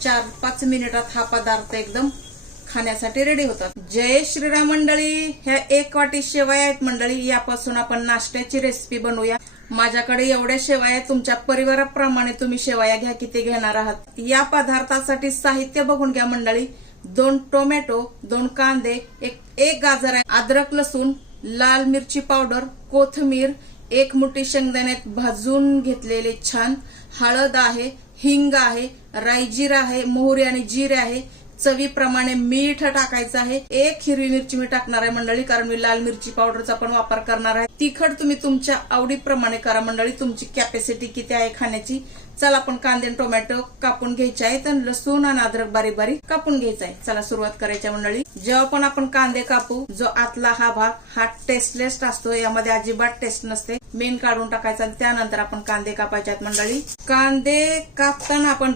4-5 मिनिटात हा पदार्थ एकदम खाण्यासाठी रेडी होतात। जय श्रीराम मंडळी, ह्या 1 वाटी शेवया आहेत मंडळी, यापासून आपण नाश्त्याची रेसिपी बनवूया। माझ्याकडे एवढ्या शेवया आहेत, तुमच्या परिवाराप्रमाणे तुम्ही शेवया घ्या किती घेणार आहात। या पदार्थासाठी साहित्य बघून घ्या मंडळी। 2 टोमॅटो, 2 कांदे, एक गाजर आहे, अद्रक लसूण, लाल मिरची पावडर, कोथिंबीर, 1 मुठी शेंगदाणे भाजून घेतलेले छान, हळद आहे, हिंग आहे, राई जिरा आहे, मोहरी आणि जिरे आहे, चवीप्रमाणे मीठ टाकायचं आहे, 1 हिरवी मिरची मी टाकणार आहे मंडळी, कारण मी लाल मिरची पावडरचा पण वापर करणार आहे। तिखट तुम्ही तुमच्या आवडीप्रमाणे करा मंडळी, तुमची कॅपॅसिटी किती आहे खाण्याची। चला आपण कांदे आणि टोमॅटो कापून घ्यायचे आहेत आणि लसूण आणि अद्रक बारीक बारीक कापून घ्यायचा आहे। चला सुरुवात करायची मंडळी। जेव्हा पण आपण कांदे कापू, जो आतला हा भाग हा टेस्टलेस असतो, यामध्ये अजिबात टेस्ट नसते, मेन काढून टाकायचा आणि त्यानंतर आपण कांदे कापायचे आहेत मंडळी। कांदे कापताना आपण